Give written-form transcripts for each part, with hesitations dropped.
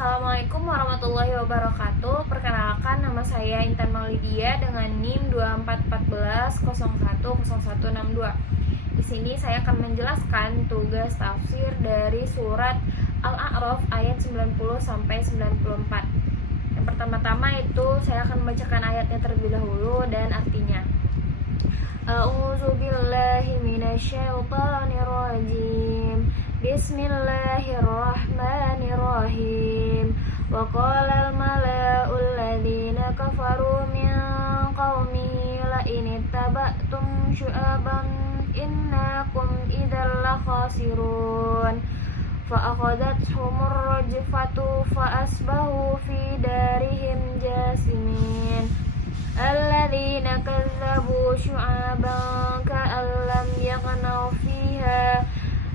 Assalamualaikum warahmatullahi wabarakatuh. Perkenalkan, nama saya Intan Maulidia dengan NIM 2414010162. Di sini saya akan menjelaskan tugas tafsir dari surat Al-A'raf ayat 90 sampai 94. Yang pertama-tama itu saya akan membacakan ayatnya terlebih dahulu dan artinya. A'udzu billahi minasyaitonir rajim. Bismillahirrahmanirrahim. Wa qala al-mala'u alladziina kafaru min qaumi la in ittaba'tum syu'aban innakum idzal lakhasirun. Fa akhadhathumur rajfatu fa asbahu fi darihim jasimin. Alladzina kazzabu syu'aban ka'an lam yaghnaw fiha.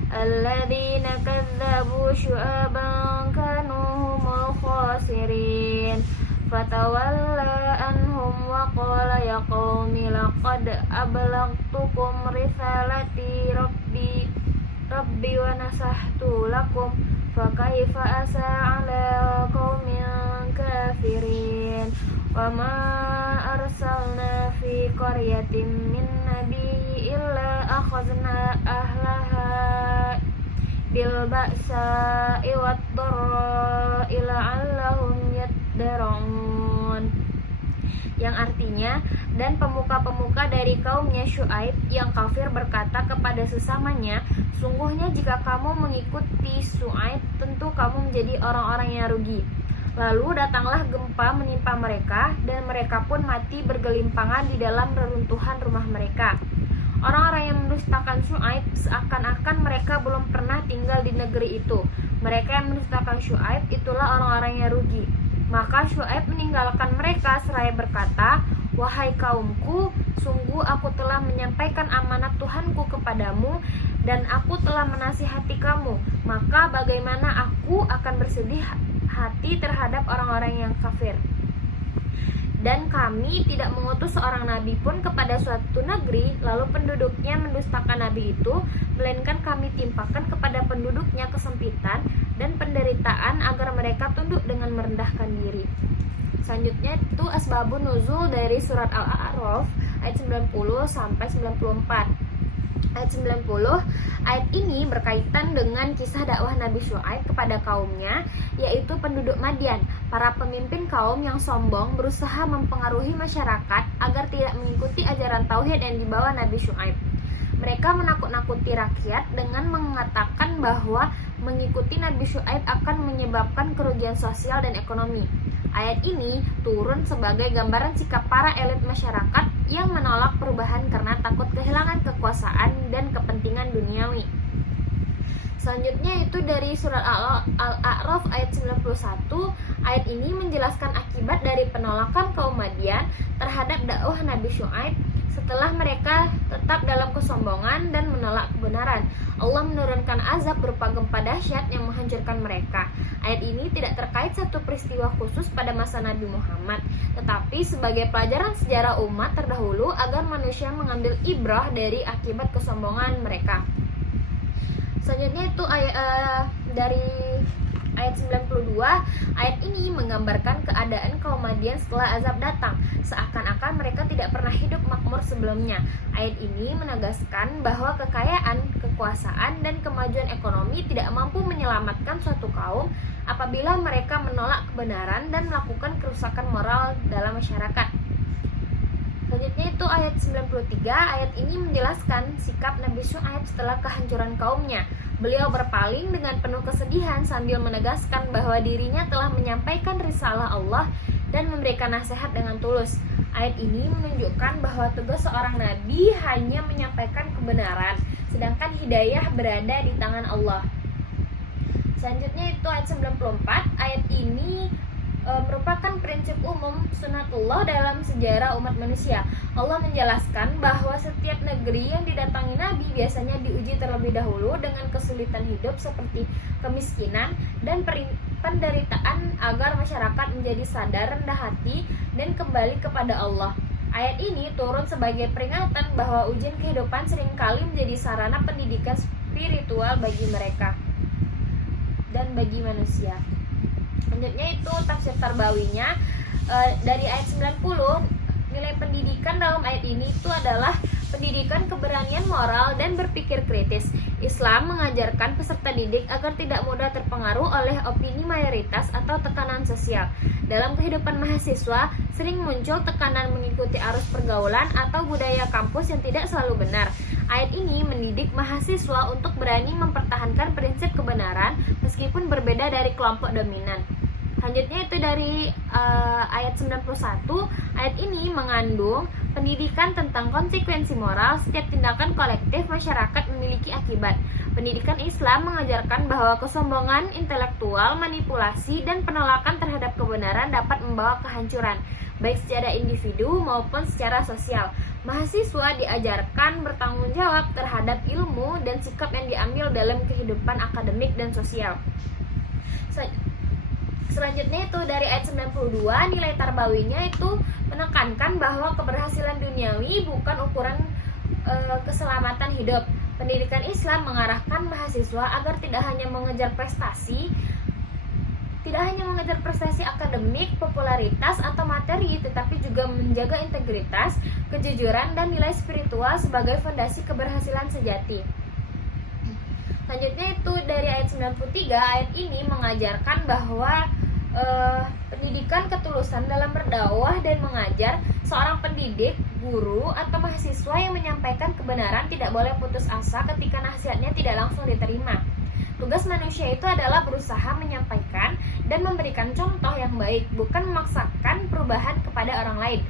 Alladzina kazzabu syu'aban kanu humul khasirin. Fatawalla anhum wa qala ya qaumi laqad ablaghtukum risalati rabbi wa nasahtu lakum fa kaifa asa 'ala qaumin kafirin. Wa ma arsalna fi qaryatin min nabiyyin illa akhadna ahlaha bil ba'sa'i wad dharra'i la'allahum yadarrun. Yang artinya, dan pemuka-pemuka dari kaumnya Syuaib yang kafir berkata kepada sesamanya, sungguhnya jika kamu mengikuti Syuaib, tentu kamu menjadi orang-orang yang rugi. Lalu datanglah gempa menimpa mereka, dan mereka pun mati bergelimpangan di dalam reruntuhan rumah mereka. Orang-orang yang mendustakan Syuaib seakan-akan mereka belum pernah tinggal di negeri itu. Mereka yang mendustakan Syuaib itulah orang-orang yang rugi. Maka Syuaib meninggalkan mereka seraya berkata, wahai kaumku, sungguh aku telah menyampaikan amanat Tuhanku kepadamu, dan aku telah menasihati kamu. Maka bagaimana aku akan bersedih hati terhadap orang-orang yang kafir. Dan kami tidak mengutus seorang nabi pun kepada suatu negeri, lalu penduduknya mendustakan nabi itu, melainkan kami timpakan kepada penduduknya kesempitan dan penderitaan agar mereka tunduk dengan merendahkan diri. Selanjutnya itu asbabun nuzul dari surat Al-A'raf ayat 90 sampai 94. Ayat 90, ayat ini berkaitan dengan kisah dakwah Nabi Syuaib kepada kaumnya, yaitu penduduk Madian. Para pemimpin kaum yang sombong berusaha mempengaruhi masyarakat agar tidak mengikuti ajaran tauhid yang dibawa Nabi Syuaib. Mereka menakut-nakuti rakyat dengan mengatakan bahwa mengikuti Nabi Syuaib akan menyebabkan kerugian sosial dan ekonomi. Ayat ini turun sebagai gambaran sikap para elit masyarakat yang menolak perubahan karena takut kehilangan kekuasaan dan kepentingan duniawi. Selanjutnya itu dari surat Al-A'raf ayat 91. Ayat ini menjelaskan akibat dari penolakan kaum Madian terhadap dakwah Nabi Syuaib setelah mereka tetap dalam kesombongan dan menolak kebenaran. Allah menurunkan azab berupa gempa dahsyat yang menghancurkan mereka. Ayat ini tidak terkait satu peristiwa khusus pada masa Nabi Muhammad, tetapi sebagai pelajaran sejarah umat terdahulu agar manusia mengambil ibrah dari akibat kesombongan mereka. Selanjutnya itu dari ayat 92. Ayat ini menggambarkan keadaan kaum Madian setelah azab datang, seakan-akan mereka tidak pernah hidup makmur sebelumnya. Ayat ini menegaskan bahwa kekayaan, kekuasaan, dan kemajuan ekonomi tidak mampu menyelamatkan suatu kaum apabila mereka menolak kebenaran dan melakukan kerusakan moral dalam masyarakat. Selanjutnya itu ayat 93. Ayat ini menjelaskan sikap Nabi Syuaib setelah kehancuran kaumnya. Beliau berpaling dengan penuh kesedihan sambil menegaskan bahwa dirinya telah menyampaikan risalah Allah dan memberikan nasihat dengan tulus. Ayat ini menunjukkan bahwa tugas seorang nabi hanya menyampaikan kebenaran, sedangkan hidayah berada di tangan Allah. Selanjutnya itu ayat 94. Ayat ini merupakan prinsip umum sunatullah dalam sejarah umat manusia. Allah menjelaskan bahwa setiap negeri yang didatangi Nabi biasanya diuji terlebih dahulu dengan kesulitan hidup seperti kemiskinan dan penderitaan agar masyarakat menjadi sadar rendah hati dan kembali kepada Allah. Ayat ini turun sebagai peringatan bahwa ujian kehidupan seringkali menjadi sarana pendidikan spiritual bagi mereka dan bagi manusia. Selanjutnya itu tafsir Tarbawinya dari ayat 90. Nilai pendidikan dalam ayat ini itu adalah pendidikan keberanian moral dan berpikir kritis. Islam mengajarkan peserta didik agar tidak mudah terpengaruh oleh opini mayoritas atau tekanan sosial. Dalam kehidupan mahasiswa, sering muncul tekanan mengikuti arus pergaulan atau budaya kampus yang tidak selalu benar. Ayat ini mendidik mahasiswa untuk berani mempertahankan prinsip kebenaran meskipun berbeda dari kelompok dominan. Selanjutnya itu dari ayat 91. Ayat ini mengandung pendidikan tentang konsekuensi moral. Setiap tindakan kolektif masyarakat memiliki akibat. Pendidikan Islam mengajarkan bahwa kesombongan intelektual, manipulasi, dan penolakan terhadap kebenaran dapat membawa kehancuran, baik secara individu maupun secara sosial. Mahasiswa diajarkan bertanggung jawab terhadap ilmu dan sikap yang diambil dalam kehidupan akademik dan sosial. Selanjutnya itu dari ayat 92, nilai tarbawinya itu menekankan bahwa keberhasilan duniawi bukan ukuran keselamatan hidup. Pendidikan Islam mengarahkan mahasiswa agar tidak hanya mengejar prestasi akademik, popularitas atau materi, tetapi juga menjaga integritas, kejujuran, dan nilai spiritual sebagai fondasi keberhasilan sejati. Selanjutnya itu dari ayat 93. Ayat ini mengajarkan bahwa pendidikan ketulusan dalam berdakwah dan mengajar. Seorang pendidik, guru, atau mahasiswa yang menyampaikan kebenaran tidak boleh putus asa ketika nasihatnya tidak langsung diterima. Tugas manusia itu adalah berusaha menyampaikan dan memberikan contoh yang baik, bukan memaksakan perubahan kepada orang lain.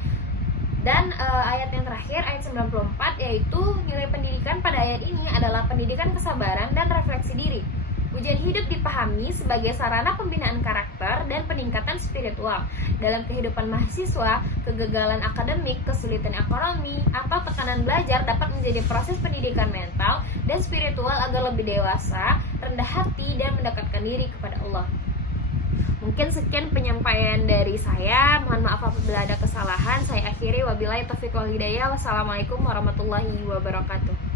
Dan ayat yang terakhir, ayat 94, yaitu nilai pendidikan pada ayat ini adalah pendidikan kesabaran dan refleksi diri. Ujian hidup dipahami sebagai sarana pembinaan karakter dan peningkatan spiritual. Dalam kehidupan mahasiswa, kegagalan akademik, kesulitan ekonomi, atau tekanan belajar dapat menjadi proses pendidikan mental dan spiritual agar lebih dewasa, rendah hati, dan mendekatkan diri kepada Allah. Mungkin sekian penyampaian dari saya. Mohon maaf apabila ada kesalahan. Saya akhiri, wabillahi taufiq wal hidayah. Wassalamualaikum warahmatullahi wabarakatuh.